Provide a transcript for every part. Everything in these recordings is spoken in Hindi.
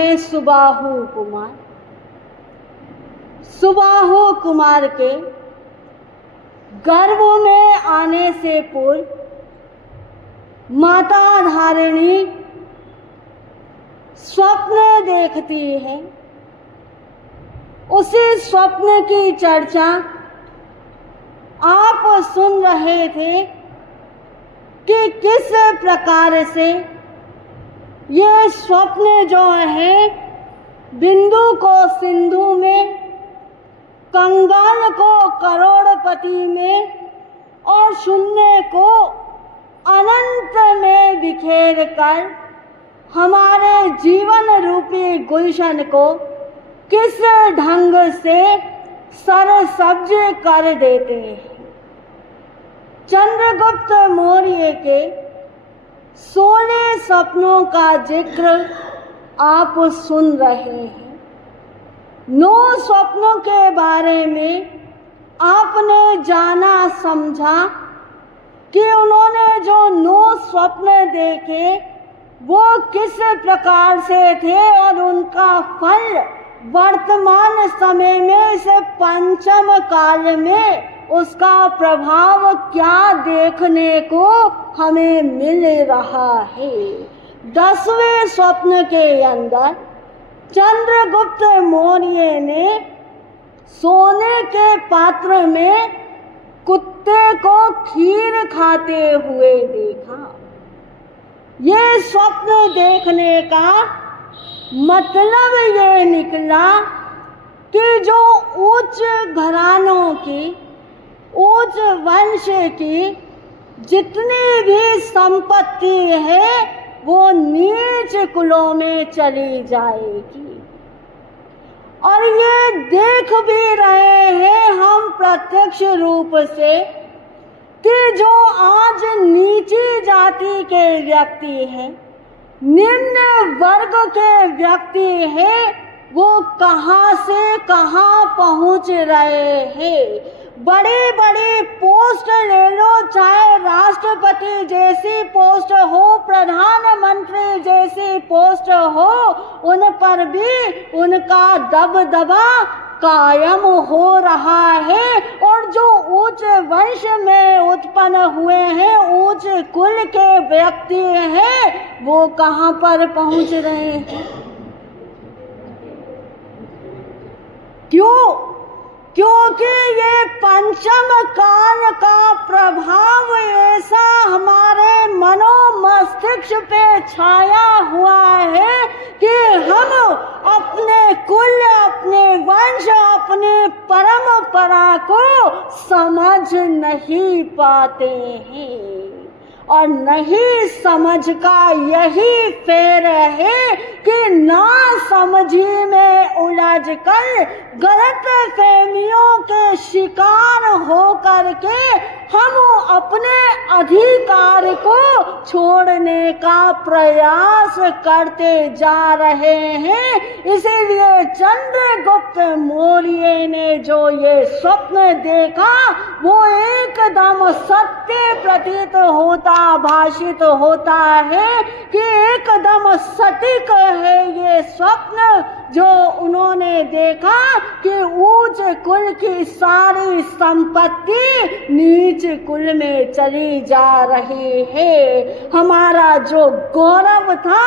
रहे सुबाहु कुमार। सुबाहु कुमार के गर्भ में आने से पूर्व माता धारिणी स्वप्न देखती है। उसी स्वप्न की चर्चा आप सुन रहे थे कि किस प्रकार से ये स्वप्न जो है बिंदु को सिंधु में, कंगाल को करोड़पति में और शून्य को अनंत में बिखेर कर हमारे जीवन रूपी गुलशन को किस ढंग से सरसब्ज कर देते हैं। चंद्रगुप्त मौर्य के 16 सपनों का जिक्र आप सुन रहे हैं। 9 स्वप्नों के बारे में आपने जाना समझा कि उन्होंने जो 9 स्वप्न देखे वो किस प्रकार से थे और उनका फल वर्तमान समय में इस पंचम काल में उसका प्रभाव क्या देखने को हमें मिल रहा है। 10वें स्वप्न के अंदर चंद्रगुप्त मौर्य ने सोने के पात्र में कुत्ते को खीर खाते हुए देखा। ये स्वप्न देखने का मतलब ये निकला कि जो उच्च घरानों की, उच्च वंश की जितनी भी संपत्ति है वो नीच कुलों में चली जाएगी। और ये देख भी रहे हैं हम प्रत्यक्ष रूप से कि जो आज नीची जाति के व्यक्ति हैं, निम्न वर्ग के व्यक्ति हैं, वो कहाँ से कहाँ पहुँच रहे हैं। बड़ी बड़ी पोस्ट ले लो, चाहे राष्ट्रपति जैसी पोस्ट हो, प्रधानमंत्री जैसी पोस्ट हो, उन पर भी उनका दबदबा कायम हो रहा है। और जो उच्च वंश में उत्पन्न हुए हैं, उच्च कुल के व्यक्ति हैं, वो कहाँ पर पहुँच रहे हैं। क्यों? क्योंकि ये पंचम काल का प्रभाव ऐसा हमारे मनोमस्तिष्क पे छाया हुआ है कि हम अपने कुल, अपने वंश, अपनी परंपरा को समझ नहीं पाते हैं। और नहीं समझ का यही फेर है कि ना समझी में उलझ कर गलत फहमियों के शिकार हो करके हम अपने अधिकार को छोड़ने का प्रयास करते जा रहे हैं। इसीलिए चंद्रगुप्त मौर्य ने जो ये स्वप्न देखा वो एकदम सत्य प्रतीत होता, भाषित होता है कि एकदम सटीक है ये स्वप्न जो उन्होंने देखा कि उच्च कुल की सारी संपत्ति नीच कुल में चली जा रही है। हमारा जो गौरव था,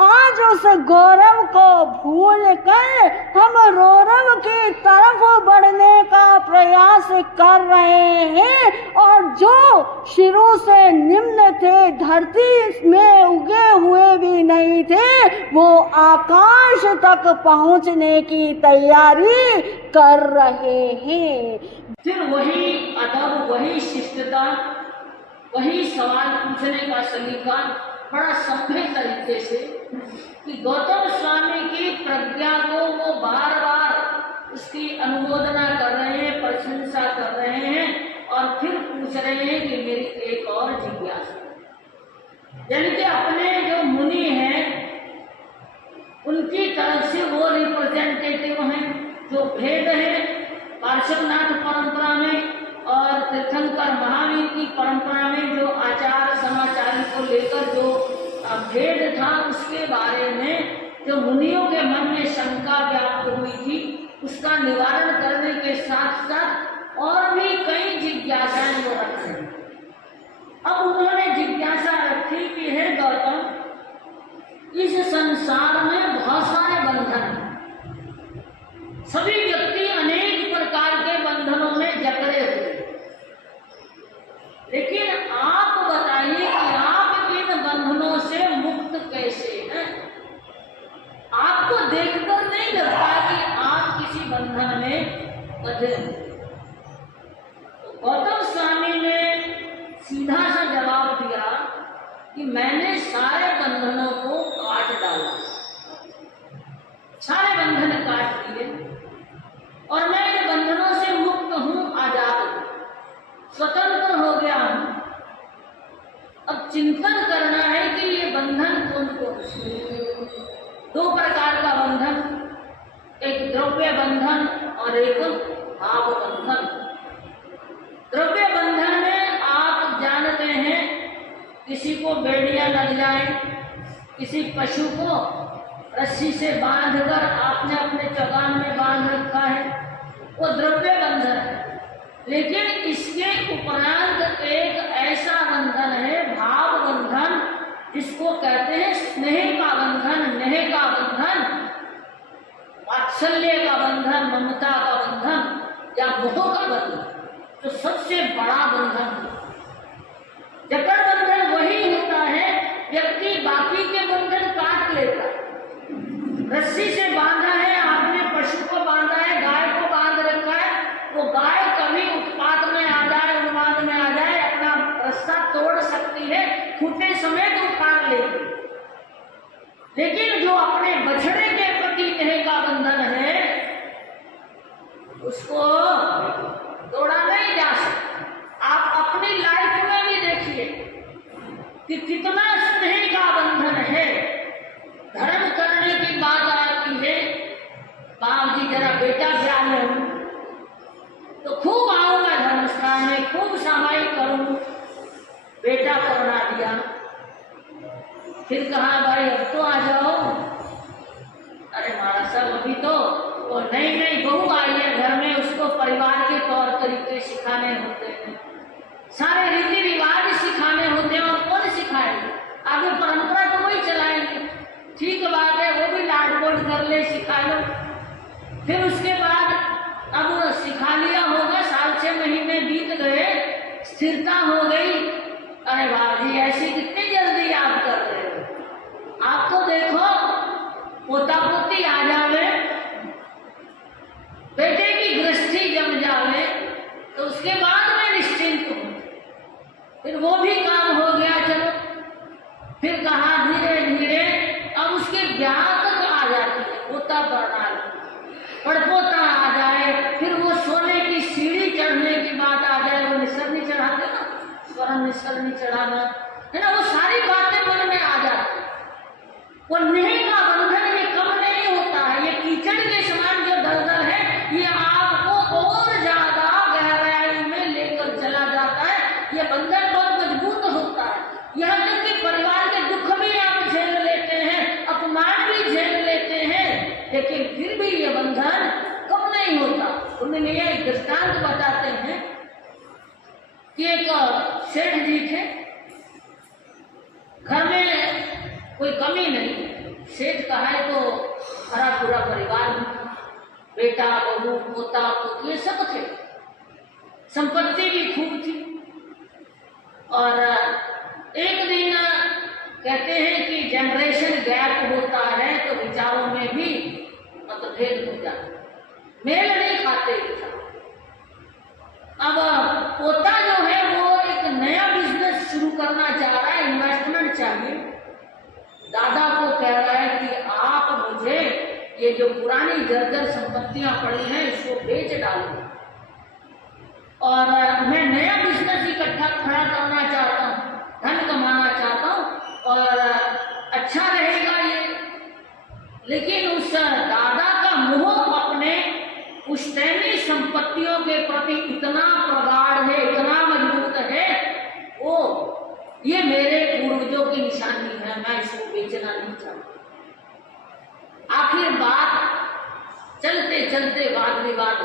आज उस गौरव को भूल कर हम रौरव की तरफ बढ़ने का प्रयास कर रहे हैं। और जो शुरू से निम्न थे, धरती में उगे हुए भी नहीं थे, वो आकाश तक पहुंचने की तैयारी कर रहे हैं। फिर वही अदब, वही शिष्टता, वही सवाल पूछने का सलीका बड़ा सभ्य तरीके से कि गौतम स्वामी की प्रज्ञा को वो बार बार उसकी अनुमोदना कर रहे हैं, प्रशंसा कर रहे हैं और फिर पूछ रहे हैं कि मेरी एक और जिज्ञासा। यानी कि अपने जो मुनि हैं उनकी तरफ से वो रिप्रेजेंटेटिव हैं, जो भेद है पार्श्वनाथ परंपरा में और तीर्थंकर महावीर की परंपरा में जो आचार समाचारी को लेकर जो भेद था उसके बारे में जो मुनियों के मन में शंका व्याप्त हुई थी उसका निवारण करने के साथ साथ और भी कई जिज्ञासाएं वो रख रहे। अब उन्होंने जिज्ञासा रखी कि हे गौतम, इस संसार में बहुत सारे बंधन हैं, सभी व्यक्ति अनेक प्रकार के बंधनों में जकड़े हुए, लेकिन आप बताइए कि आप इन बंधनों से मुक्त कैसे हैं? आपको देखकर नहीं लगता कि आप किसी बंधन में बंधे हैं। तो गौतम स्वामी ने सीधा सा जवाब दिया कि मैंने सारे बंधनों को काट डाला, सारे बंधन काट दिए और मैं इन बंधनों से मुक्त हूं, आजाद हूं, स्वतंत्र हो गया हूं। अब चिंतन करना है कि ये बंधन कौन कौन से? दो प्रकार का बंधन, एक द्रव्य बंधन और एक भाव बंधन। द्रव्य बंधन में आप जानते हैं किसी को बेड़ियां लग जाए, किसी पशु को रस्सी से बांधकर आपने अपने चौगान में बांध रखा है, वो द्रव्य बंधन है। लेकिन इसके उपरांत एक ऐसा बंधन है भाव बंधन, जिसको कहते हैं स्नेह का बंधन, नेह का बंधन, वात्सल्य का बंधन, ममता का बंधन या मोह का बंधन, जो सबसे बड़ा बंधन है। जकड़ बंधन वही होता है, व्यक्ति बाकी के बंधन काट लेता है। रस्सी से बांधा है आपने, पशु को बांधा है, गाय को बांध रखा है, वो गाय कभी उत्पात में आ जाए, उन्माद में आ जाए, अपना रास्ता तोड़ सकती है, फूटे समेत उखाड़ लेगी। लेकिन जो अपने बछड़े के प्रति नेह का बंधन है उसको तोड़ा नहीं जा सकता। आप अपनी लाइफ में भी देखिए कि कितना स्नेह का बंधन है। धर्म करने की बात आती है, बाप जी जरा बेटा ब्याह में तो खूब आऊंगा धर्मस्थान में, खूब सामायिक करूं, बेटा को बना दिया। फिर कहा भाई अब तो आ जाओ। अरे महाराज साहब अभी तो नहीं बहू आई है घर में, उसको परिवार के तौर तरीके सिखाने होते हैं, सारे रीति रिवाज सिखाने होते हैं, और कौन सिखाएंगे? आगे परंपरा तो वही चलाएंगे। ठीक बात है, वो भी लाड बोल कर ले, सिखा लो। फिर उसके बाद अब सिखा लिया होगा, 6 महीने बीत गए, स्थिरता हो गई। अरे बाबूजी ऐसी कितनी जल्दी आप कर रहे हो? आपको देखो पोता पोती आ जावे, बेटे की गृहस्थी जम जावे, तो उसके बाद में निश्चिंत हूं। फिर वो भी काम हो गया, चलो। फिर कहा धीरे धीरे अब उसके ब्याह तक आ जाती है, पोता पड़पोता आ जाए, फिर वो सोने की सीढ़ी चढ़ने की बात आ जाए, वो निसर नहीं चढ़ाते ना, स्वर्ण निसर नहीं चढ़ाना है ना, वो सारी बातें मन में आ जाती। वो नेह का बंधन ये कम नहीं होता है, ये कीचड़ के समान जो दलदल है, ये आपको और ज्यादा गहराई में लेकर चला जाता है। ये बंधन बहुत मजबूत होता है, यहाँ तक कि परिवार के दुख भी आप झेल लेते हैं, अपमान भी झेल लेते हैं, लेकिन फिर भी ये बंधन कम नहीं होता। उन्होंने एक दृष्टांत बताते हैं कि एक सेठ जी थे, घर में कोई कमी नहीं, सेठ का है तो हरा पूरा परिवार भी, बेटा बहू पोता पोती सब थे, संपत्ति भी खूब थी। और एक दिन कहते हैं कि जनरेशन गैप होता है तो विचारों में भी मतभेद हो जाता, मेल नहीं खाते विचार। अब पोता जो है वो एक नया बिजनेस शुरू करना चाह रहा है, इन्वेस्टमेंट चाहिए। दादा को कह रहा है कि आप मुझे ये जो पुरानी जर्जर संपत्तियां पड़ी हैं इसको बेच डालो और मैं नया बिजनेस इकट्ठा खड़ा करना चाहता हूँ, धन कमाना चाहता हूँ और अच्छा रहेगा ये। लेकिन उस दादा का मोह अपने पुश्तैनी संपत्तियों के प्रति इतना प्रगाढ़ है, इतना मजबूत है, वो ये मेरे पूर्वजों की निशानी है, मैं इसको बेचना नहीं चाहता। आखिर बात चलते चलते वाद विवाद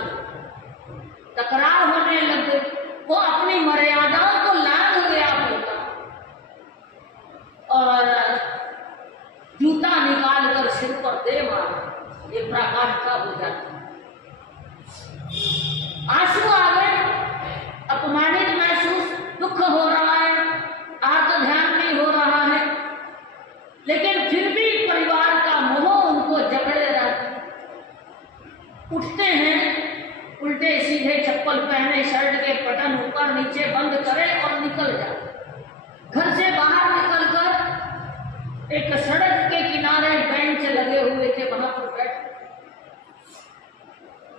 तकरार होने लग गई। वो अपनी मर्यादाओं को लांघ गया होता और जूता निकाल कर सिर पर दे मारा। ये पराकाष्ठा हो जाती। आंसू आ गए, अपमानित महसूस, दुख हो रहा है, आत्म ध्यान नहीं हो रहा है, लेकिन फिर भी परिवार का मोह उनको जकड़े रहते। उठते हैं, उल्टे सीधे चप्पल पहने, शर्ट के बटन ऊपर नीचे बंद करे और निकल जाते। घर से बाहर निकलकर एक सड़क के किनारे बेंच लगे हुए थे, वहां पर बैठ।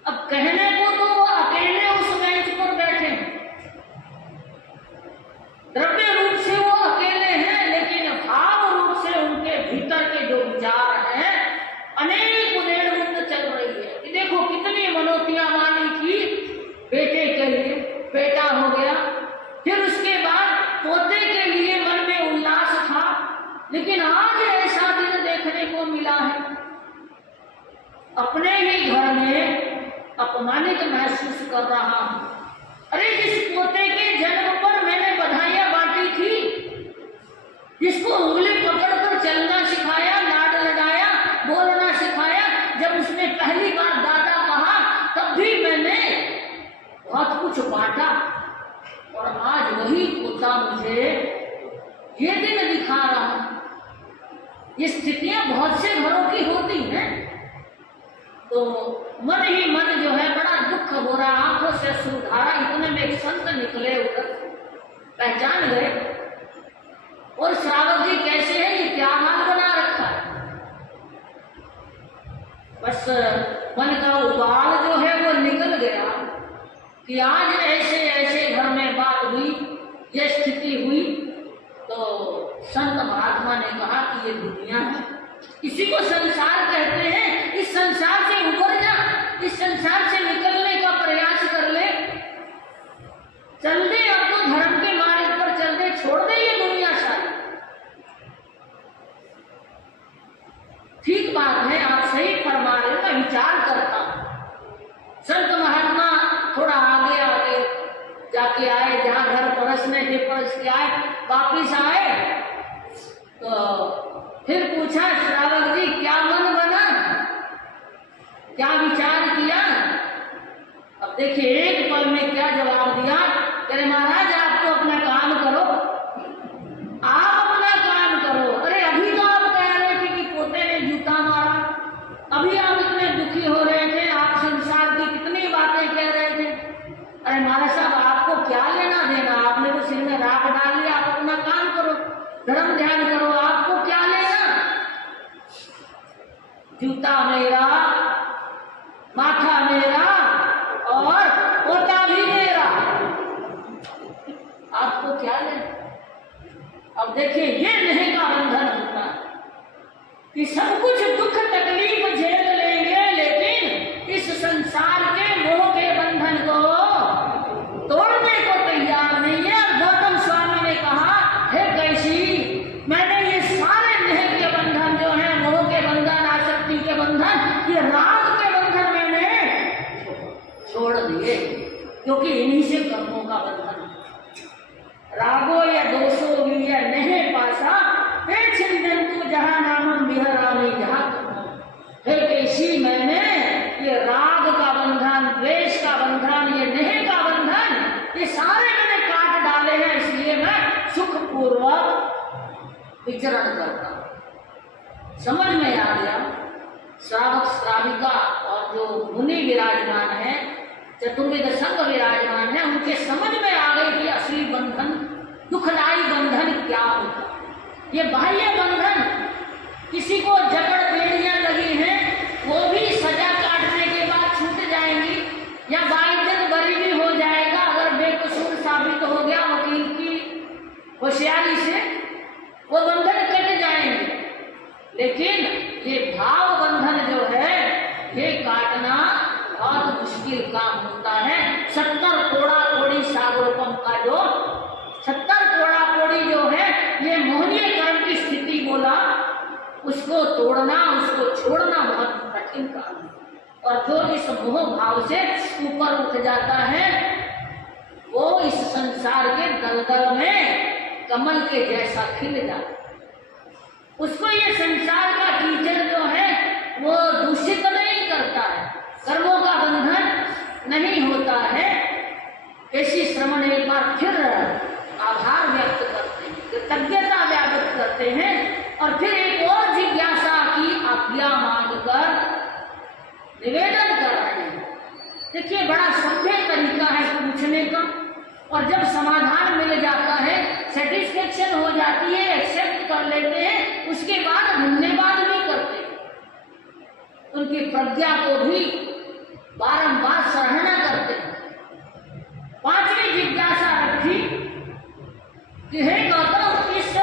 अब कहने को तो वो अकेले उस बेंच पर बैठे, द्रव्य रूप से वो अकेले हैं, लेकिन भाव रूप से उनके भीतर के जो विचार हैं अनेक उदेड़ मुक्त चल रही है। कि देखो कितनी मनोतियां मानी थी बेटे के लिए, बेटा हो गया, फिर उसके बाद पोते के लिए मन में उल्लास था, लेकिन आज ऐसा दिन देखने को मिला है। अपने ही घर में अपमानित महसूस कर रहा हूं। अरे जिस पोते के जन्म पर मैंने बधाइयां बांटी थी, जिसको उंगली पकड़कर चलना सिखाया, लाड लगाया, बोलना सिखाया, जब उसने पहली बार दादा कहा तब भी मैंने बहुत कुछ बांटा, और आज वही पोता मुझे ये दिन दिखा रहा। ये स्थितियां बहुत से घरों की होती हैं, तो मन ही मन जो है बड़ा दुख हो रहा, आंखों से अश्रुधारा। इतने में एक संत निकले, उधर पहचान गए, और श्रावक जी कैसे है, ये क्या हाल बना रखा है। बस मन का उबाल जो है वो निकल गया कि आज ऐसे ऐसे घर में बात हुई, ये स्थिति हुई। तो संत महात्मा ने कहा कि ये दुनिया है, इसी को संसार कहते हैं। इस संसार से उबर जा, इस संसार से निकलने का प्रयास कर ले, चल दे, अब तो धर्म के मार्ग पर चल दे, छोड़ दे ये दुनिया सारी। ठीक बात है, आप सही फरमा रहे हो, मैं विचार करता हूं। संत महात्मा थोड़ा आगे आगे जाके आए, जहां घर परसने थे परस के आए, वापिस आए तो फिर पूछा, श्रावक जी क्या मन बना, क्या विचार किया। अब देखिए एक पल में क्या जवाब दिया। अरे महाराज आप तो अपना काम करो, आप अपना काम करो। अरे अभी तो आप कह रहे थे कि पोते ने जूता मारा, अभी आप इतने दुखी हो रहे थे, आप संसार की कितनी बातें कह रहे थे। अरे महाराज साहब आपको क्या लेना देना, आपने तो सिर में राख डाल लिया, आप अपना काम करो, धर्म ध्यान करो, आपको क्या लेना। जूता मेरा, माथा मेरा और पोता भी मेरा, आपको क्या लेना। अब देखिए ये नहीं का बंधन होता है कि सब कुछ दुख तकलीफ झेल लेंगे, लेकिन इस संसार के मोह के बंधन को तोड़ने को तैयार नहीं है। और गौतम स्वामी ने कहा, हे कैसी, मैंने ये सारे नेह के बंधन जो है, मोह के बंधन, आसक्ति के बंधन, ये राग के बंधन मैंने छोड़ दिए, क्योंकि इन्हीं से कर्मों का बंधन। रागो या दोषो भी या नेह पासा, छिंदन्तु जहां नामम विहरामि जहां। हे कैसी, मैंने ये राग का बंधन, द्वेष का बंधन, ये नेह का बंधन, ये सारे मैंने काट डाले हैं, इसलिए मैं सुखपूर्वक विचरण करता हूं। समझ में आ गया। श्रावक श्राविका और जो मुनि विराजमान है, चतुर्विध संघ विराजमान है, उनके समझ में आ गई कि असली बंधन, दुखदायी बंधन क्या होता। ये बाह्य बंधन, किसी को जकड़ बेड़ियां लगी हैं, वो भी सजा काटने के बाद छूट जाएंगी, या बाइज्जत बरी भी हो जाएगा अगर बेकसूर साबित हो गया वकील की होशियारी से, वो बंधन कट जाएंगे। लेकिन ये भाव बंधन जो है, ये काटना बहुत मुश्किल काम होता है। 70 कोड़ा कोड़ी सागरोपम का जो 70 कोड़ा कोड़ी जो है, ये मोहनीय कर्म की स्थिति बोला, उसको तोड़ना इनका। और जो इस मोह भाव से ऊपर उठ जाता है वो इस संसार के दलदल में कमल के जैसा खिल जाता है। उसको ये संसार का कीचड़ जो है वो दूषित नहीं करता है, कर्मों का बंधन नहीं होता है। ऐसी श्रवण एक बार फिर आभार व्यक्त करते हैं, कृतज्ञता व्यक्त करते हैं और फिर एक और जिज्ञासा की आज्ञा मांगकर निवेदन कर रहे हैं। देखिए बड़ा सभ्य तरीका है पूछने का, और जब समाधान मिल जाता है, सेटिस्फेक्शन हो जाती है, एक्सेप्ट कर लेते हैं, उसके बाद धन्यवाद भी करते हैं, उनकी प्रज्ञा को भी बारंबार सराहना करते हैं। पांचवी जिज्ञासा रखी कि हे गौतम, इस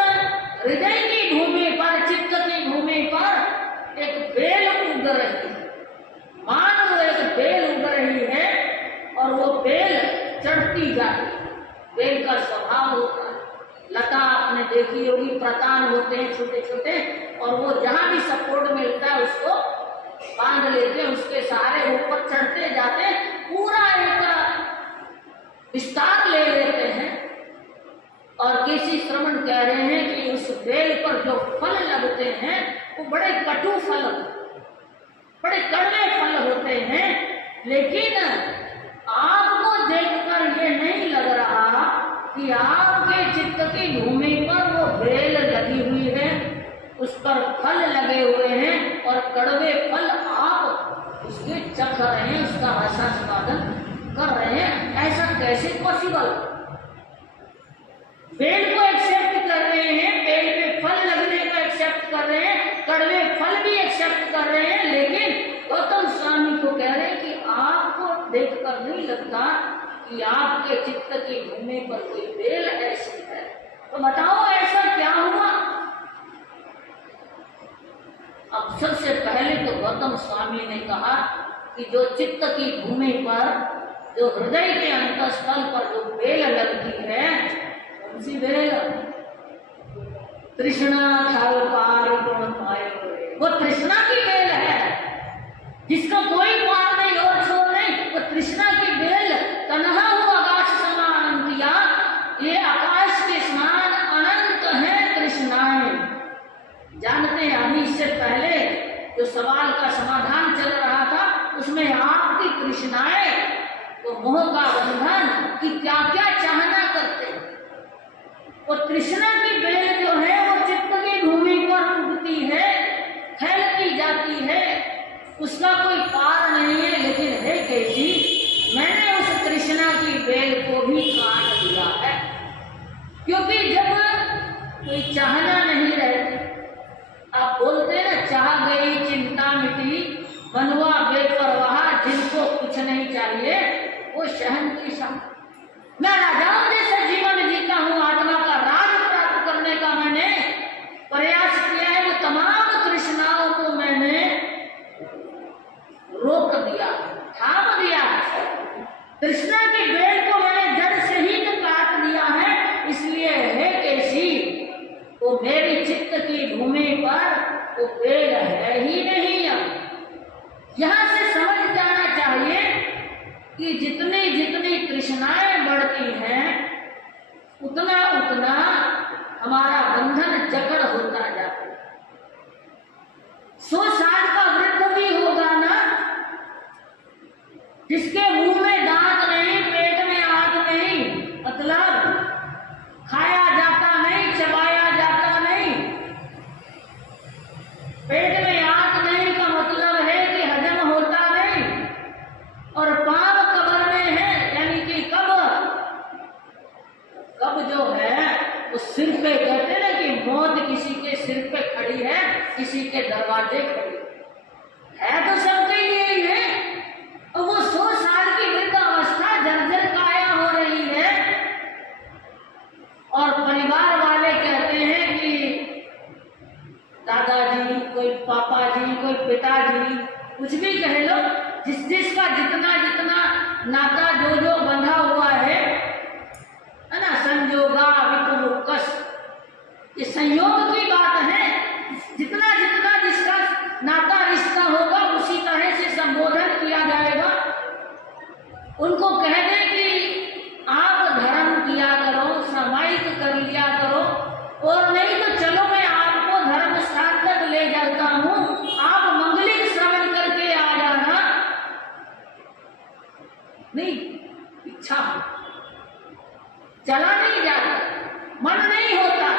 हृदय की भूमि पर, चित्त की भूमि पर एक बेल उग रही है, मान लो एक बेल उग रही है और वो बेल चढ़ती जाती है। बेल का स्वभाव होता है, लता आपने देखी होगी, प्रतान होते हैं छोटे छोटे, और वो जहां भी सपोर्ट मिलता है उसको बांध लेते हैं, उसके सहारे ऊपर चढ़ते जाते हैं, पूरा एक विस्तार ले लेते हैं। और किसी श्रवण कह रहे हैं कि उस बेल पर जो फल लगते हैं वो बड़े कटु फल, बड़े कड़वे फल होते हैं, लेकिन आपको देखकर ये नहीं लग रहा कि आपके चित्त की भूमि पर वो बेल लगी हुई है, उस पर फल लगे हुए हैं और कड़वे फल आप उसके चख रहे हैं, उसका रसास्वादन कर रहे हैं। ऐसा कैसे पॉसिबल? बेल को एक्सेप्ट कर रहे हैं, बेल पे फल लगने को एक्सेप्ट कर रहे हैं, कड़वे फल भी एक्सेप्ट कर रहे हैं, लेकिन गौतम स्वामी को कह रहे हैं कि आपको देखकर नहीं लगता कि आपके चित्त की भूमि पर कोई बेल ऐसी है, तो बताओ ऐसा क्या हुआ? अब सबसे पहले तो गौतम स्वामी ने कहा कि जो चित्त की भूमि पर, जो हृदय के अंतस्थल पर जो बेल लगती है, कौन सी बेल? तृष्णा छल पार गुण पायो, वो तृष्णा की बेल है जिसका कोई पार नहीं और छोर नहीं। वो तृष्णा की बेल तन्हा हुआ आकाश समान अनंतिया, ये आकाश के समान अनंत है तृष्णाएं। जानते हैं अभी इससे पहले जो सवाल का समाधान चल रहा था उसमें आपकी तृष्णाएं तो मोह का बंधन कि क्या क्या चाहना करते हैं। वो तृष्णा की बेल जो है वो चित्त की भूमि पर उगती है, फैलती जाती है, उसका कोई पार नहीं है। लेकिन है कैसी? मैंने उस तृष्णा की बेल को भी काट दिया है, क्योंकि जब कोई चाहना नहीं रहती, आप बोलते ना चाह गई चिंता मिटी, मनुआ बेपरवाह, जिनको कुछ नहीं चाहिए वो शहन की शान। मैं राजाओं जैसा जीवन जीता हूँ, आत्मा का राज प्राप्त करने का मैंने प्रयास किया है, वो तमाम तृष्णाओं को मैंने रोक दिया, थाम दिया। तृष्णा की बेल को मैंने जड़ से ही तो काट दिया है, इसलिए है कैसी? वो मेरी चित्त की भूमि पर वो बेल है ही नहीं। यहां से समझ जाना चाहिए कि जितनी जितनी तृष्णाएं बढ़ती हैं उतना उतना हमारा बंधन जकड़ होता जाता है। 100 साल का वृद्ध भी होगा ना, जिसके मुंह में दांत नहीं, पेट में आग नहीं, मतलब खाया जाता नहीं, चबाया जाता नहीं, पेट में आग नहीं का मतलब है कि हजम होता नहीं, और पांव कब्र में है, यानी कि कब जो है वो सिर पे, कहते ना कि मौत किसी के सिर पे खड़ी है, किसी के दरवाजे खड़ी है, तो सबके लिए ही है। और वो 100 साल की वृद्ध अवस्था जर्जर काया हो रही है, और परिवार वाले कहते हैं कि दादाजी, कोई पापा जी, कोई पिताजी, कुछ भी कह लो, जिसका जितना जितना नाता जो बंधा हुआ है ना, संयोगा विपुलुक्कस, ये संयोग की बात है। जितना जितना जिसका नाता रिश्ता होगा उसी उनको कह दें कि आप धर्म किया करो, सामायिक कर लिया करो, और नहीं तो चलो मैं आपको धर्म स्थान तक ले जाता हूँ, आप मंगलिक श्रवण करके आ जाना। नहीं, इच्छा हो, चला नहीं जाता, मन नहीं होता।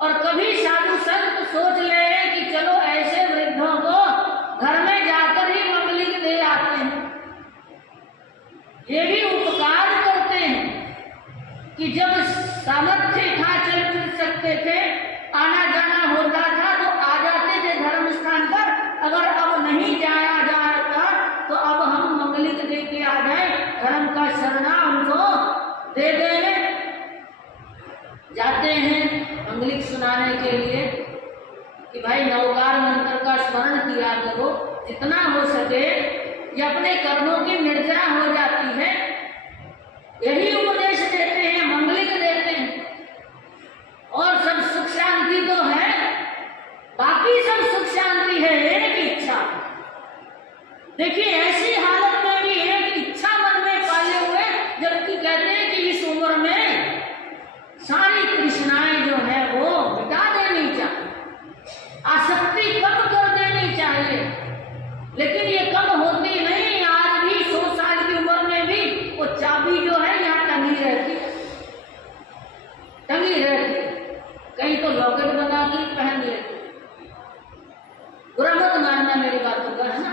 और कभी साधु संत सोच ले कि चलो ऐसे वृद्धों को घर में जाकर ही मंगलिक दे आते हैं, ये भी उपकार करते हैं कि जब सामर्थ्य था, चल फिर सकते थे, आना जाना होता था तो आ जाते थे धर्म स्थान पर। अगर अब नहीं जाया जाता तो अब हम मंगलिक दे के आ जाए, धर्म का शरणा उनको दे देंगे। जाते हैं मंगलिक सुनाने के लिए कि भाई नवकार मंत्र का स्मरण किया करो, जितना हो सके, ये अपने कर्मों की निर्जरा हो जाती है। यही उपदेश देते हैं, मंगलिक देते हैं। और सब सुख शांति तो है, बाकी सब सुख शांति है, एक इच्छा। देखिए ऐसी हालत में भी एक इच्छा मन में पाले हुए, जबकि कहते हैं कि इस उम्र में सारी तृष्णाएं जो है वो मिटा देनी चाहिए, आसक्ति कम कर देनी चाहिए। लेकिन ये कम होती नहीं। आज भी 100 साल की उम्र में भी वो चाबी जो है यहाँ टंगी रहती, कहीं तो लॉकेट बना के पहन लेते। बुरा मत मानना मेरी बातों का, है ना।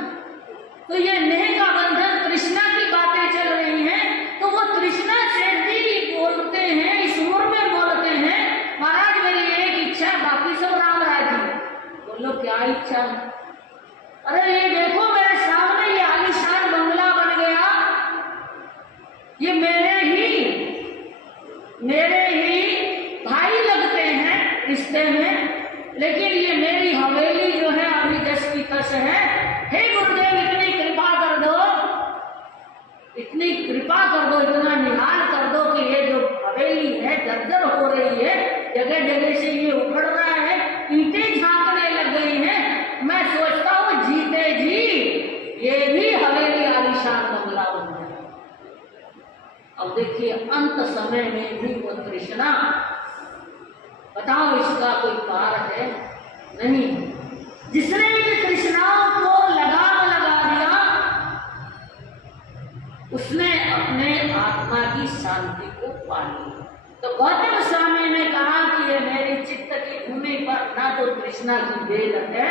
तो ये नेह का बंधन, तृष्णा की बातें चल रही हैं, तो वो तृष्णा सेठ जी भी बोलते हैं, इस उम्र में बोलते हैं, महाराज मेरी एक इच्छा, बाकी सब राम राजी। बोलो क्या इच्छा है? अरे ये देखो मेरे सामने ये आलीशान बंगला बन गया, ये मेरे ही भाई लगते हैं रिश्ते में, लेकिन ये मेरी हवेली जो है अभी 10 की 10 है। हे गुरुदेव इतनी कृपा कर दो, इतनी कृपा कर दो, इतना निहाल कर दो कि ये जो हवेली है जर्जर हो रही है, जगह जगह से ये उखड़ रहा है, ईंटें झांकने लग गई हैं। मैं सोचता हूँ जीते जी ये भी हवेली आलीशान बंगला बन जाए। अब देखिए अंत समय में भी वो तृष्णा, बताओ इसका कोई पार है? नहीं। जिसने इन तृष्णाओं को लगाम लगा दिया, उसने अपने आत्मा की शांति को पा लिया। तो गौतम स्वामी ने कहा कि ये मेरी चित्त की भूमि पर ना तो तृष्णा की बेल है,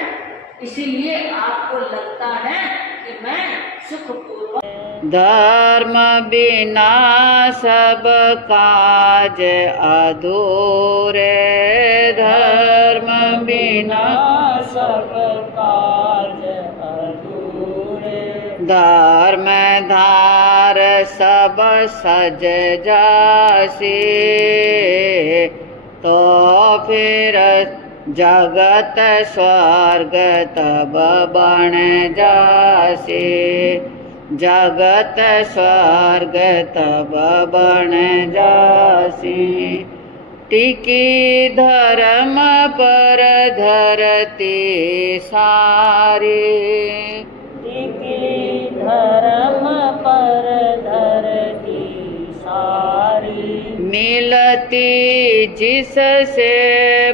इसीलिए आपको लगता है कि मैं सुखपूर्वक। धर्म बिना सब काज अधूरे, धर्म बिना सब काज अधूरे। धर्म धार सब सज जासी, तो फिर जगत स्वर्ग तब बन जासी, जगत स्वर्ग तब बन जासी। टिकी धर्म पर धरती सारी, टिकी धर्म पर धरती सारी। मिलती जिससे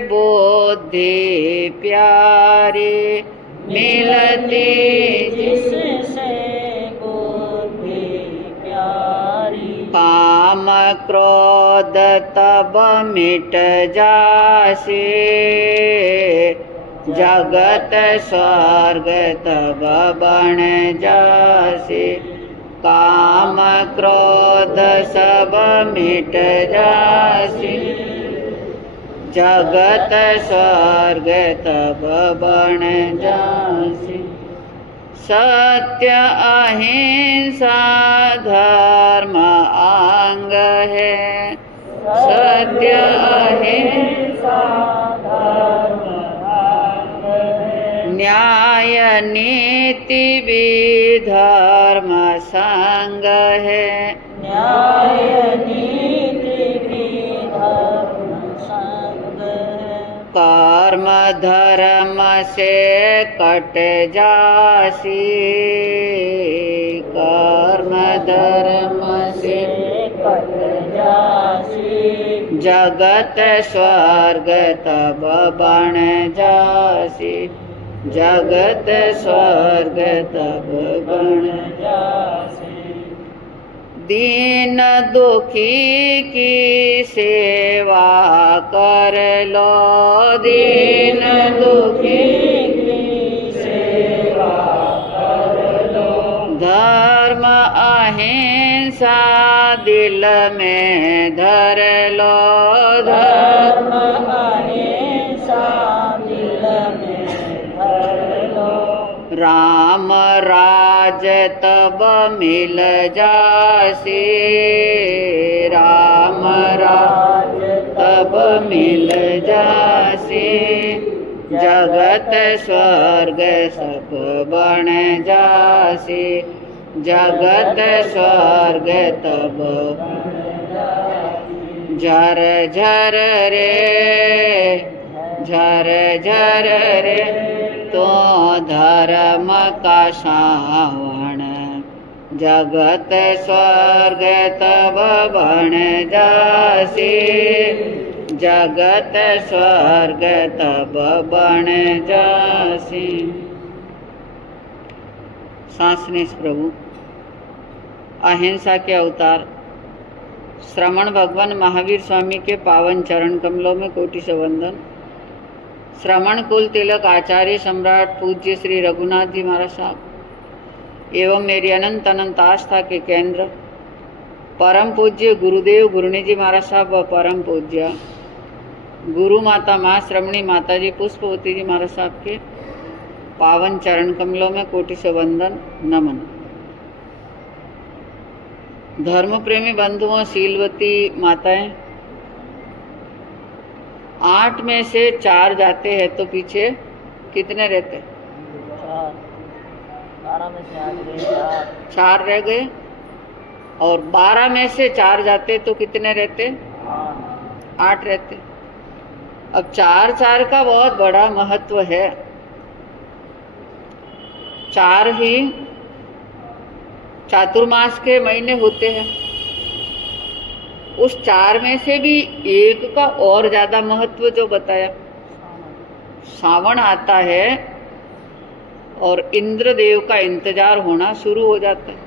बुद्धि प्यारी, मिलती जिससे काम क्रोध तब मिट जासी, जगत स्वर्ग तब बन जासी। काम क्रोध सब मिट जासी, जगत स्वर्ग तब बन जासी। सत्य अहिंसा धर्म अंग है, सत्य अहिंसा धर्म अंग है। न्याय नीति भी धर्म संग है, न्याय नीति भी धर्म संग है। कर्म धर्म से कट जासी, कर्म धर्म से कट जासी। जगत स्वर्ग तब बन जासी। जगत स्वर्ग तब बन जासी। दीन दुखी की सेवा कर लो। दीन दुखी की सेवा कर लो। धर्म अहिंसा दिल में धर लो। धर्म अहिंसा दिल में धर लो। राम राज तब मिल जासी। राम राज तब मिल जासी। जगत स्वर्ग सब बन जासी। जगत स्वर्ग तब झर झर रे झर झर रे तो धर्म का सावण। जगत स्वर्ग तब बन जासी। जगत स्वर्ग तब बन जासी। सांसनेश प्रभु अहिंसा के अवतार श्रवण भगवान महावीर स्वामी के पावन चरण कमलों में कोटि से वंदन। श्रवण कुल तिलक आचार्य सम्राट पूज्य श्री रघुनाथ जी महाराज साहब एवं मेरी अनंत अनंत आस्था के केंद्र परम पूज्य गुरुदेव गुरुनी जी महाराज साहब व परम पूज्य गुरु माता माँ श्रवणी माता जी पुष्पवती जी महाराज साहब के पावन चरण कमलों में कोटि से वंदन नमन। धर्म प्रेमी बंधुओं, शीलवती माताएं, 8 में से 4 जाते हैं तो पीछे कितने रहते? 12 में से 8 गए, 4 रह गए। और 12 में से 4 जाते तो कितने रहते? 8 रहते। अब 4 का बहुत बड़ा महत्व है। 4 ही चातुर्मास के महीने होते हैं। उस 4 में से भी एक का और ज्यादा महत्व जो बताया, सावन आता है और इंद्रदेव का इंतजार होना शुरू हो जाता है।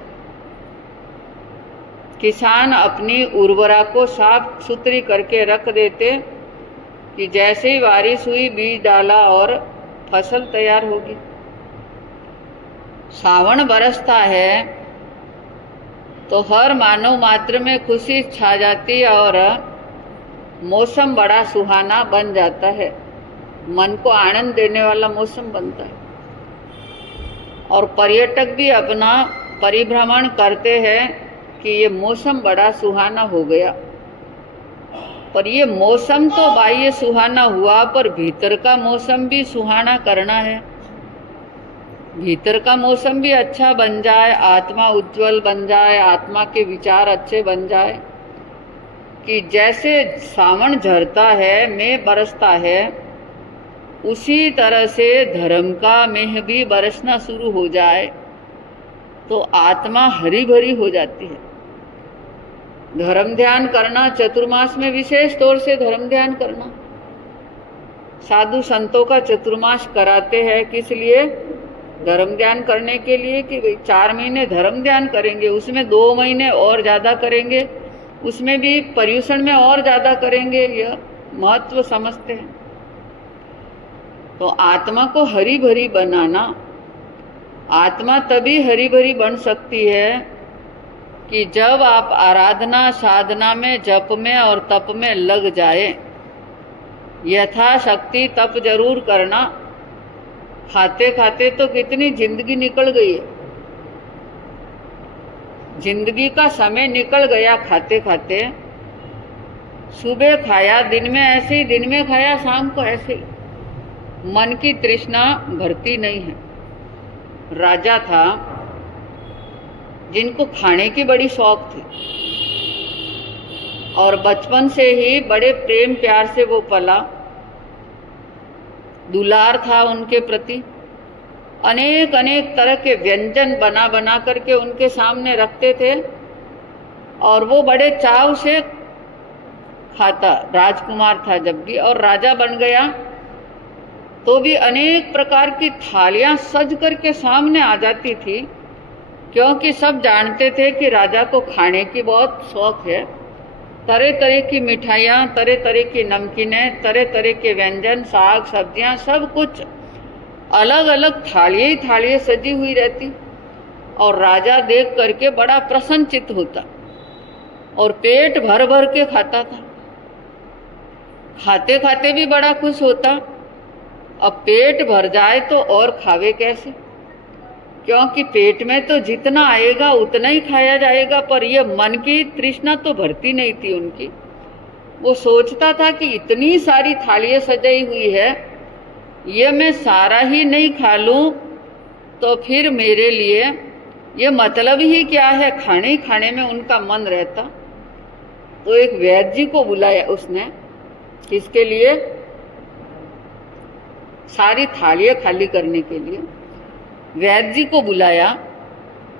किसान अपनी उर्वरा को साफ सुथरी करके रख देते कि जैसे ही बारिश हुई बीज डाला और फसल तैयार होगी। सावन बरसता है तो हर मानव मात्र में खुशी छा जाती है और मौसम बड़ा सुहाना बन जाता है। मन को आनंद देने वाला मौसम बनता है और पर्यटक भी अपना परिभ्रमण करते हैं कि ये मौसम बड़ा सुहाना हो गया। पर ये मौसम तो बाह्य सुहाना हुआ, पर भीतर का मौसम भी सुहाना करना है। भीतर का मौसम भी अच्छा बन जाए, आत्मा उज्जवल बन जाए, आत्मा के विचार अच्छे बन जाए कि जैसे सावन झरता है, मेघ बरसता है, उसी तरह से धर्म का मेह भी बरसना शुरू हो जाए तो आत्मा हरी भरी हो जाती है। धर्म ध्यान करना, चतुर्मास में विशेष तौर से धर्म ध्यान करना। साधु संतों का चतुर्मास कराते हैं किस लिए? धर्म ध्यान करने के लिए कि भाई 4 महीने धर्म ध्यान करेंगे, उसमें 2 महीने और ज़्यादा करेंगे, उसमें भी पर्यूषण में और ज़्यादा करेंगे। यह महत्व समझते हैं। तो आत्मा को हरी भरी बनाना, आत्मा तभी हरी भरी बन सकती है कि जब आप आराधना साधना में, जप में और तप में लग जाए। यथाशक्ति तप जरूर करना। खाते खाते तो कितनी जिंदगी निकल गई है। जिंदगी का समय निकल गया खाते खाते। सुबह खाया, दिन में ऐसे ही, दिन में खाया, शाम को ऐसे ही। मन की तृष्णा भरती नहीं है। राजा था जिनको खाने की बड़ी शौक थी और बचपन से ही बड़े प्रेम प्यार से वो पला। दुलार था उनके प्रति। अनेक अनेक तरह के व्यंजन बना बना करके उनके सामने रखते थे और वो बड़े चाव से खाता। राजकुमार था जब भी और राजा बन गया तो भी अनेक प्रकार की थालियां सज करके सामने आ जाती थी, क्योंकि सब जानते थे कि राजा को खाने की बहुत शौक है। तरह तरह की मिठाइयाँ, तरह तरह की नमकीनें, तरह तरह के व्यंजन, साग सब्जियाँ, सब कुछ अलग अलग थालियाँ ही थालियाँ सजी हुई रहती और राजा देख करके बड़ा प्रसन्नचित्त होता और पेट भर भर के खाता था। खाते खाते भी बड़ा खुश होता। अब पेट भर जाए तो और खावे कैसे, क्योंकि पेट में तो जितना आएगा उतना ही खाया जाएगा, पर यह मन की तृष्णा तो भरती नहीं थी उनकी। वो सोचता था कि इतनी सारी थालियाँ सजाई हुई है, ये मैं सारा ही नहीं खा लूँ तो फिर मेरे लिए ये मतलब ही क्या है। खाने ही खाने में उनका मन रहता। तो एक वैद्य जी को बुलाया उसने, किसके लिए? सारी थालियाँ खाली करने के लिए वैद्य जी को बुलाया।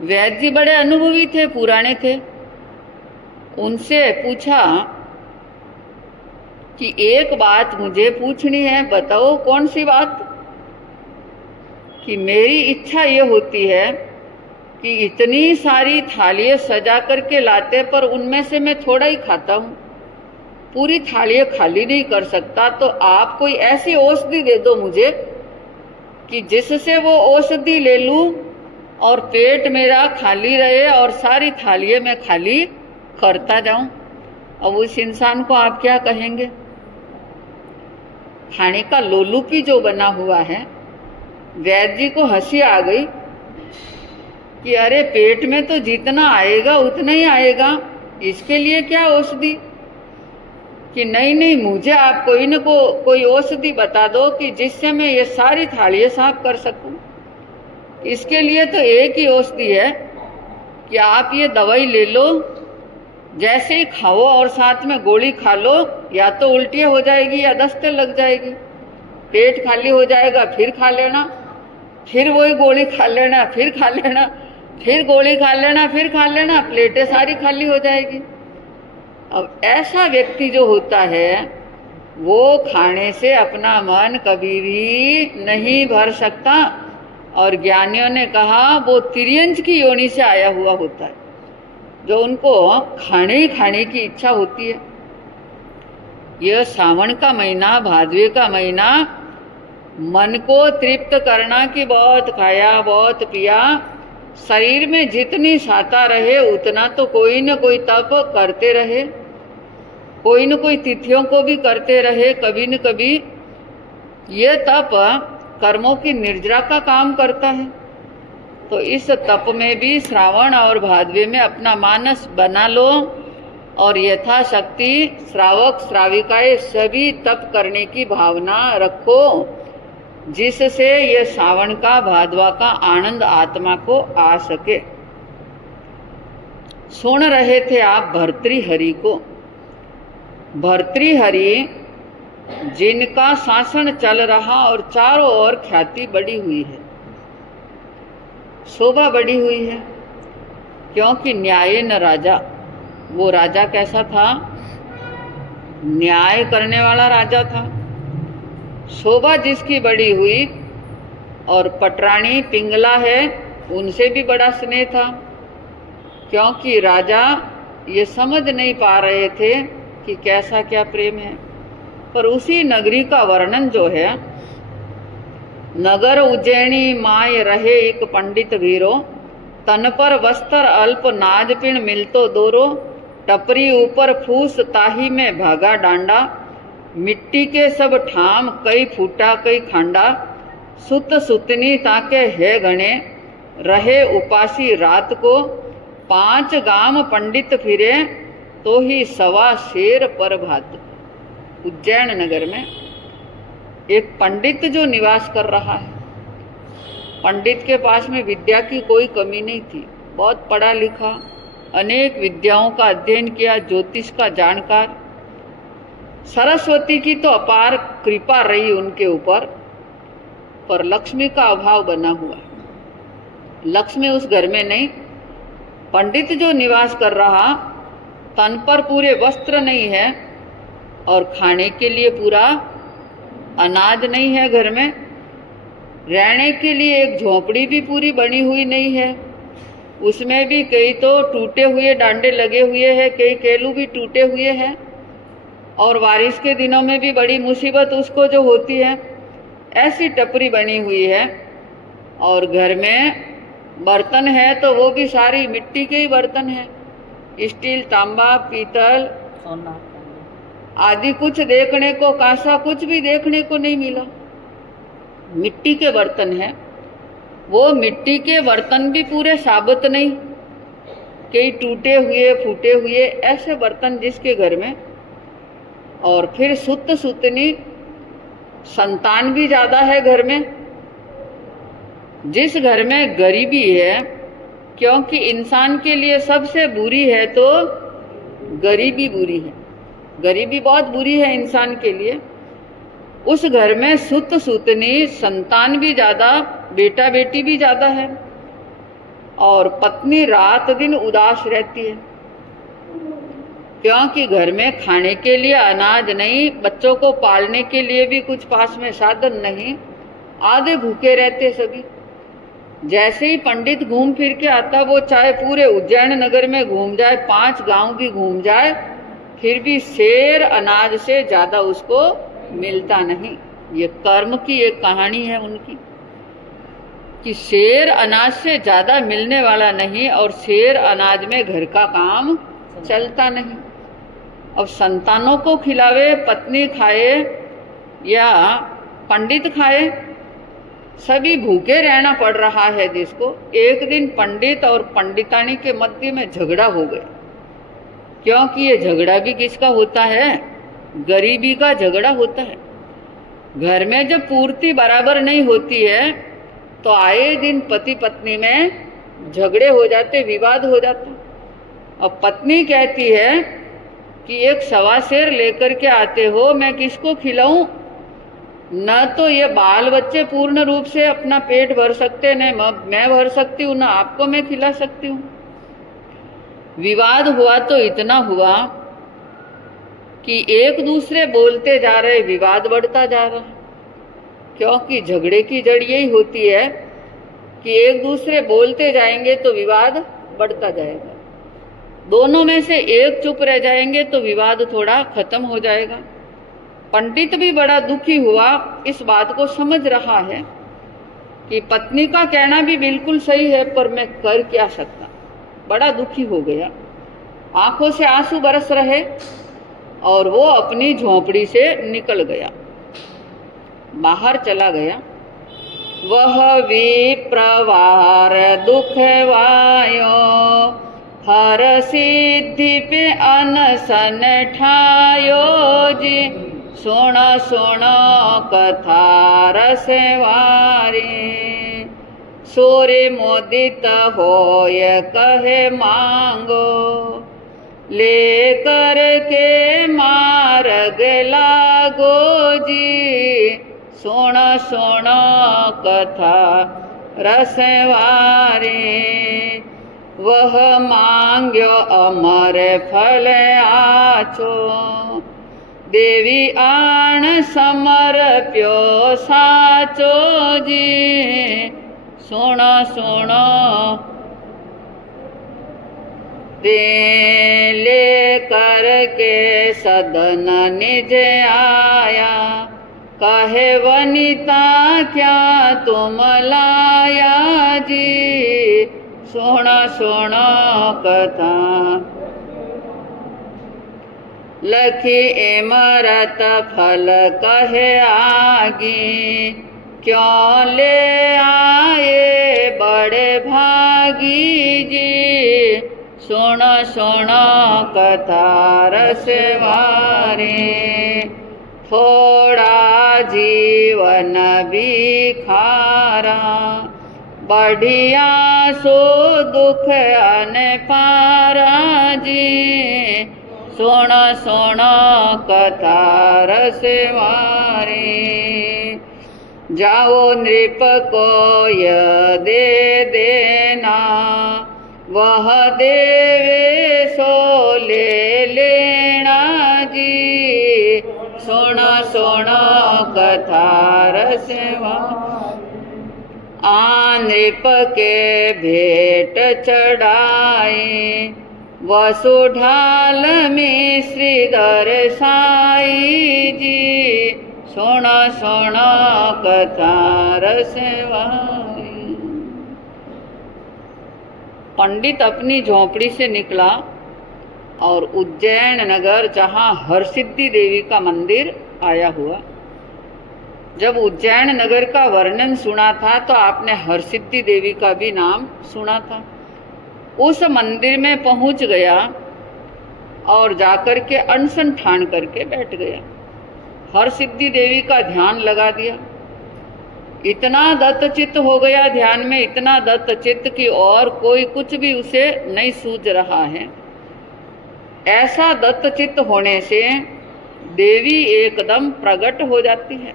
वैद्य जी बड़े अनुभवी थे, पुराने थे। उनसे पूछा कि एक बात मुझे पूछनी है, बताओ कौन सी बात? कि मेरी इच्छा ये होती है कि इतनी सारी थालियाँ सजा करके लाते पर उनमें से मैं थोड़ा ही खाता हूँ, पूरी थालियाँ खाली नहीं कर सकता। तो आप कोई ऐसी औषधि दे दो मुझे कि जिससे वो औषधि ले लूँ और पेट मेरा खाली रहे और सारी थालियाँ मैं खाली करता जाऊँ। अब उस इंसान को आप क्या कहेंगे? खाने का लोलुपी जो बना हुआ है। वैद्य जी को हंसी आ गई कि अरे पेट में तो जितना आएगा उतना ही आएगा, इसके लिए क्या औषधि? कि नहीं नहीं, मुझे आप कोई औषधि बता दो कि जिससे मैं ये सारी थालियाँ साफ कर सकूं। इसके लिए तो एक ही औषधि है कि आप ये दवाई ले लो, जैसे ही खाओ और साथ में गोली खा लो, या तो उल्टियाँ हो जाएगी या दस्ते लग जाएगी। पेट खाली हो जाएगा, फिर खा लेना, फिर वही गोली खा लेना, फिर खा लेना, फिर गोली खा लेना, फिर खा लेना, प्लेटें सारी खाली हो जाएगी। अब ऐसा व्यक्ति जो होता है वो खाने से अपना मन कभी भी नहीं भर सकता। और ज्ञानियों ने कहा वो तिर्यंच की योनि से आया हुआ होता है, जो उनको खाने की इच्छा होती है। यह सावन का महीना, भादवे का महीना, मन को तृप्त करना कि बहुत खाया बहुत पिया, शरीर में जितनी साता रहे उतना तो कोई न कोई तप करते रहे, कोई न कोई तिथियों को भी करते रहे। कभी न कभी ये तप कर्मों की निर्जरा का काम करता है। तो इस तप में भी श्रावण और भादवे में अपना मानस बना लो और यथाशक्ति श्रावक श्राविकाएं सभी तप करने की भावना रखो, जिससे ये सावन का भादवा का आनंद आत्मा को आ सके। सुन रहे थे आप भर्तृहरि को। भर्तृहरि जिनका शासन चल रहा और चारों ओर ख्याति बढ़ी हुई है, शोभा बढ़ी हुई है, क्योंकि न्यायेन राजा। वो राजा कैसा था? न्याय करने वाला राजा था। शोभा जिसकी बढ़ी हुई, और पटरानी पिंगला है उनसे भी बड़ा स्नेह था, क्योंकि राजा ये समझ नहीं पा रहे थे कि कैसा क्या प्रेम है। पर उसी नगरी का वर्णन जो है, नगर उज्जैनी माय रहे एक पंडित वीरो, तन पर वस्त्र अल्प नाज पिण मिलतो दोरो, टपरी ऊपर फूस ताही में भागा डांडा, मिट्टी के सब ठाम कई फूटा कई खांडा, सुत सुतनी ताके है गणे, रहे उपासी रात को, 5 गाम पंडित फिरे तो ही सवा शेर पर भात। उज्जैन नगर में एक पंडित जो निवास कर रहा है। पंडित के पास में विद्या की कोई कमी नहीं थी, बहुत पढ़ा लिखा, अनेक विद्याओं का अध्ययन किया, ज्योतिष का जानकार। सरस्वती की तो अपार कृपा रही उनके ऊपर। पर लक्ष्मी का अभाव बना हुआ है। लक्ष्मी उस घर में नहीं। पंडित जो निवास कर रहा, तन पर पूरे वस्त्र नहीं है और खाने के लिए पूरा अनाज नहीं है घर में, रहने के लिए एक झोपड़ी भी पूरी बनी हुई नहीं है, उसमें भी कई तो टूटे हुए डांडे लगे हुए हैं, कई केलू भी टूटे हुए हैं, और बारिश के दिनों में भी बड़ी मुसीबत उसको जो होती है, ऐसी टपरी बनी हुई है। और घर में बर्तन है तो वो भी सारी मिट्टी के ही बर्तन है, स्टील, तांबा, पीतल, सोना आदि कुछ देखने को, कांसा कुछ भी देखने को नहीं मिला, मिट्टी के बर्तन है। वो मिट्टी के बर्तन भी पूरे साबुत नहीं, कई टूटे हुए फूटे हुए ऐसे बर्तन जिसके घर में। और फिर सुत सुतनी, संतान भी ज्यादा है घर में। जिस घर में गरीबी है, क्योंकि इंसान के लिए सबसे बुरी है तो गरीबी बुरी है, गरीबी बहुत बुरी है इंसान के लिए। उस घर में सुत सुतनी, संतान भी ज्यादा, बेटा बेटी भी ज्यादा है, और पत्नी रात दिन उदास रहती है, क्योंकि घर में खाने के लिए अनाज नहीं, बच्चों को पालने के लिए भी कुछ पास में साधन नहीं, आधे भूखे रहते सभी। जैसे ही पंडित घूम फिर के आता, वो चाहे पूरे उज्जैन नगर में घूम जाए, 5 गांव भी घूम जाए, फिर भी शेर अनाज से ज्यादा उसको मिलता नहीं। ये कर्म की एक कहानी है उनकी, कि शेर अनाज से ज्यादा मिलने वाला नहीं, और शेर अनाज में घर का काम चलता नहीं। अब संतानों को खिलावे, पत्नी खाए या पंडित खाए, सभी भूखे रहना पड़ रहा है जिसको। एक दिन पंडित और पंडितानी के मध्य में झगड़ा हो गया, क्योंकि ये झगड़ा भी किसका होता है? गरीबी का झगड़ा होता है। घर में जब पूर्ति बराबर नहीं होती है तो आए दिन पति पत्नी में झगड़े हो जाते, विवाद हो जाता। अब पत्नी कहती है कि एक सवा शेर लेकर के आते हो, मैं किसको खिलाऊं? न तो ये बाल बच्चे पूर्ण रूप से अपना पेट भर सकते, न मैं भर सकती हूँ, न आपको मैं खिला सकती हूँ। विवाद हुआ तो इतना हुआ कि एक दूसरे बोलते जा रहे, विवाद बढ़ता जा रहा, क्योंकि झगड़े की जड़ यही होती है कि एक दूसरे बोलते जाएंगे तो विवाद बढ़ता जाएगा, दोनों में से एक चुप रह जाएंगे तो विवाद थोड़ा खत्म हो जाएगा। पंडित भी बड़ा दुखी हुआ, इस बात को समझ रहा है कि पत्नी का कहना भी बिल्कुल सही है, पर मैं कर क्या सकता। बड़ा दुखी हो गया, आंखों से आंसू बरस रहे, और वो अपनी झोपड़ी से निकल गया, बाहर चला गया। वह विप्रवार दुख वायो, हर सिद्धि पे अनसन ठायो जी, सुण सुण कथा रसवारी, सोरे मोदित होय कहे मांगो, लेकर के मार्ग लागो जी, सुण सुण कथा रसवारी। वह मांग्यो अमर फल आचो, देवी आण समर्प्यो साचो जी, सुण सुण दे लेकर के सदन निज आया, कहे वनिता क्या तुम लाया जी, सुण सुण कथा। लखी इमरत फल कहे आगी, क्यों ले आए बड़े भागी जी, सुण सुण कथा रसवारी। थोड़ा जीवन भी खारा, बढ़िया सो दुख अन पारा जी, सुण सुण कथा रसवारी। जाओ नृप को यह दे देना, वह देवे सो ले लेना जी। सुनो सुनो कथा रसवान, नृप के भेंट चढ़ाई, वसुढाल में श्रीधर साई जी। सुनो सुनो कथा रसवाई। पंडित अपनी झोंपड़ी से निकला और उज्जैन नगर, जहाँ हरसिद्धि देवी का मंदिर आया हुआ। जब उज्जैन नगर का वर्णन सुना था तो आपने हरसिद्धि देवी का भी नाम सुना था। उस मंदिर में पहुंच गया और जाकर के अनशन ठान करके बैठ गया। हरसिद्धि देवी का ध्यान लगा दिया। इतना दत्तचित्त हो गया ध्यान में, इतना दत्तचित्त कि और कोई कुछ भी उसे नहीं सूझ रहा है। ऐसा दत्तचित्त होने से देवी एकदम प्रकट हो जाती है।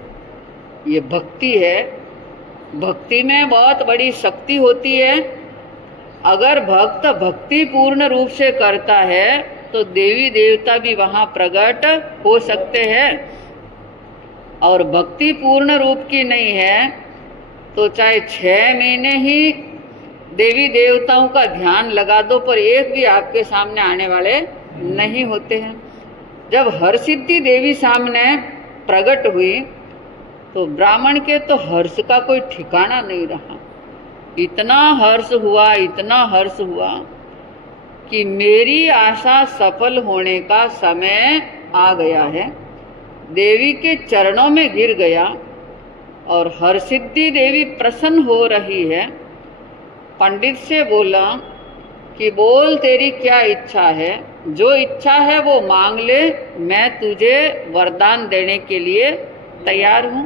ये भक्ति है। भक्ति में बहुत बड़ी शक्ति होती है। अगर भक्त भक्ति पूर्ण रूप से करता है तो देवी देवता भी वहाँ प्रकट हो सकते हैं। और भक्ति पूर्ण रूप की नहीं है तो चाहे 6 महीने ही देवी देवताओं का ध्यान लगा दो, पर एक भी आपके सामने आने वाले नहीं होते हैं। जब हरसिद्धि देवी सामने प्रकट हुई तो ब्राह्मण के तो हर्ष का कोई ठिकाना नहीं रहा। इतना हर्ष हुआ, इतना हर्ष हुआ कि मेरी आशा सफल होने का समय आ गया है। देवी के चरणों में गिर गया और हरसिद्धि देवी प्रसन्न हो रही है। पंडित से बोला कि बोल तेरी क्या इच्छा है, जो इच्छा है वो मांग ले, मैं तुझे वरदान देने के लिए तैयार हूँ।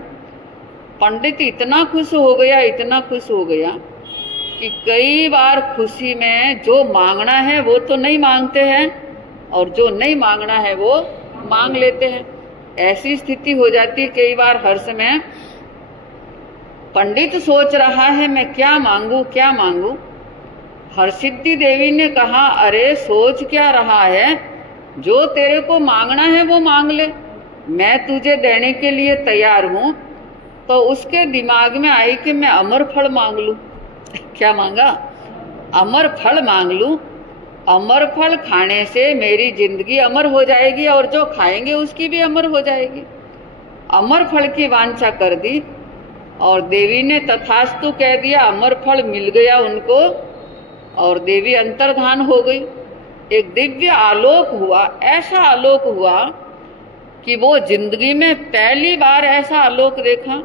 पंडित इतना खुश हो गया, इतना खुश हो गया कि कई बार खुशी में जो मांगना है वो तो नहीं मांगते हैं और जो नहीं मांगना है वो मांग लेते हैं। ऐसी स्थिति हो जाती है कई बार हर्ष में। पंडित सोच रहा है मैं क्या मांगू, क्या मांगू। हरसिद्धि देवी ने कहा अरे सोच क्या रहा है, जो तेरे को मांगना है वो मांग ले, मैं तुझे देने के लिए तैयार हूँ। तो उसके दिमाग में आई कि मैं अमर फल मांग लूँ। क्या मांगा? अमर फल मांग लूँ। अमर फल खाने से मेरी जिंदगी अमर हो जाएगी और जो खाएंगे उसकी भी अमर हो जाएगी। अमर फल की वांछा कर दी और देवी ने तथास्तु कह दिया। अमर फल मिल गया उनको और देवी अंतर्धान हो गई। एक दिव्य आलोक हुआ, ऐसा आलोक हुआ कि वो जिंदगी में पहली बार ऐसा आलोक देखा।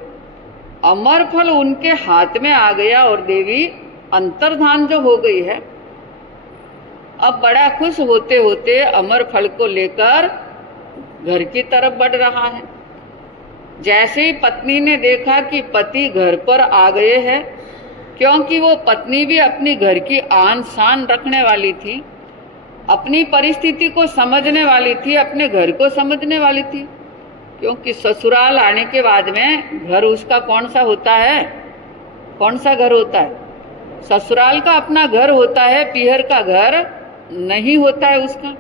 अमर फल उनके हाथ में आ गया और देवी अंतर्धान जो हो गई है। अब बड़ा खुश होते होते अमर फल को लेकर घर की तरफ बढ़ रहा है। जैसे ही पत्नी ने देखा कि पति घर पर आ गए हैं, क्योंकि वो पत्नी भी अपनी घर की आन शान रखने वाली थी, अपनी परिस्थिति को समझने वाली थी, अपने घर को समझने वाली थी। क्योंकि ससुराल आने के बाद में घर उसका कौन सा होता है, कौन सा घर होता है? ससुराल का अपना घर होता है, पीहर का घर नहीं होता है उसका।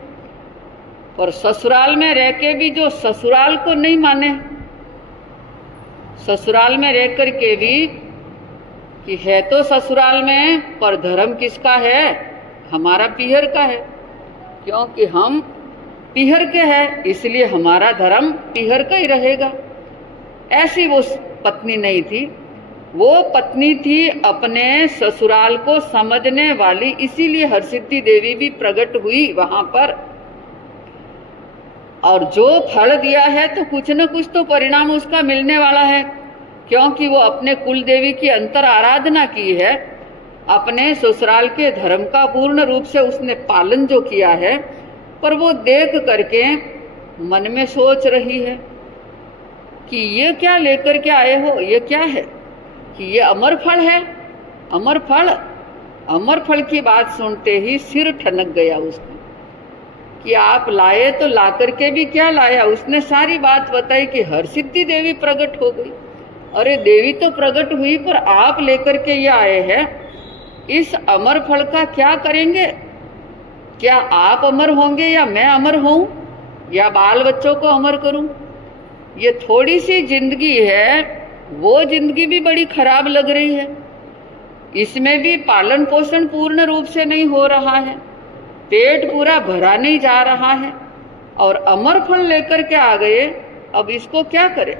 पर ससुराल में रह के भी जो ससुराल को नहीं माने, ससुराल में रह कर के भी कि है तो ससुराल में पर धर्म किसका है? हमारा पीहर का है। क्योंकि हम पीहर के हैं इसलिए हमारा धर्म पीहर का ही रहेगा। ऐसी वो पत्नी नहीं थी। वो पत्नी थी अपने ससुराल को समझने वाली, इसीलिए हरसिद्धि देवी भी प्रकट हुई वहां पर। और जो फल दिया है तो कुछ न कुछ तो परिणाम उसका मिलने वाला है, क्योंकि वो अपने कुल देवी की अंतर आराधना की है। अपने ससुराल के धर्म का पूर्ण रूप से उसने पालन जो किया है, पर वो देख करके मन में सोच रही है कि ये क्या लेकर के आए हो, ये क्या है? कि ये अमर फल है। अमर फल, अमर फल की बात सुनते ही सिर ठनक गया उसका कि आप लाए तो ला करके भी क्या लाया। उसने सारी बात बताई कि हरसिद्धि देवी प्रकट हो गई। अरे देवी तो प्रकट हुई, पर आप लेकर के ये आए हैं, इस अमर फल का क्या करेंगे? क्या आप अमर होंगे या मैं अमर हूं या बाल बच्चों को अमर करूं? ये थोड़ी सी जिंदगी है, वो जिंदगी भी बड़ी खराब लग रही है। इसमें भी पालन पोषण पूर्ण रूप से नहीं हो रहा है, पेट पूरा भरा नहीं जा रहा है, और अमर फल लेकर के आ गए, अब इसको क्या करें?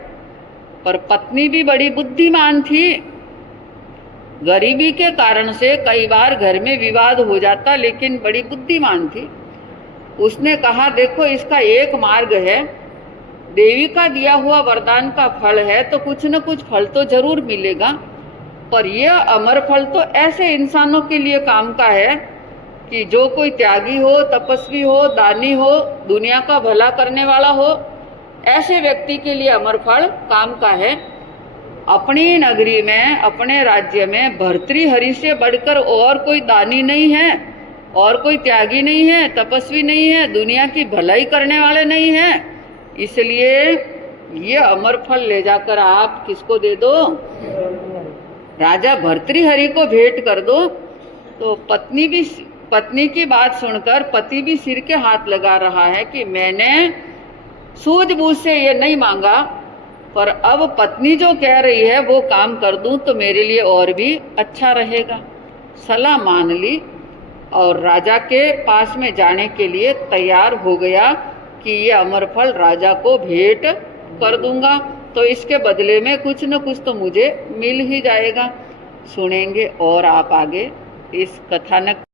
पर पत्नी भी बड़ी बुद्धिमान थी। गरीबी के कारण से कई बार घर में विवाद हो जाता, लेकिन बड़ी बुद्धिमान थी। उसने कहा देखो इसका एक मार्ग है, देवी का दिया हुआ वरदान का फल है तो कुछ न कुछ फल तो जरूर मिलेगा, पर यह अमर फल तो ऐसे इंसानों के लिए काम का है कि जो कोई त्यागी हो, तपस्वी हो, दानी हो, दुनिया का भला करने वाला हो, ऐसे व्यक्ति के लिए अमर फल काम का है। अपनी नगरी में, अपने राज्य में भर्तृहरि से बढ़कर और कोई दानी नहीं है, और कोई त्यागी नहीं है, तपस्वी नहीं है, दुनिया की भलाई करने वाले नहीं है। इसलिए ये अमर फल ले जाकर आप किसको दे दो? राजा भर्तृहरि को भेंट कर दो। तो पत्नी की बात सुनकर पति भी सिर के हाथ लगा रहा है कि मैंने सूझबूझ से ये नहीं मांगा, पर अब पत्नी जो कह रही है वो काम कर दूं तो मेरे लिए और भी अच्छा रहेगा। सलाह मान ली और राजा के पास में जाने के लिए तैयार हो गया कि ये अमर फल राजा को भेंट कर दूंगा, तो इसके बदले में कुछ न कुछ तो मुझे मिल ही जाएगा। सुनेंगे और आप आगे इस कथानक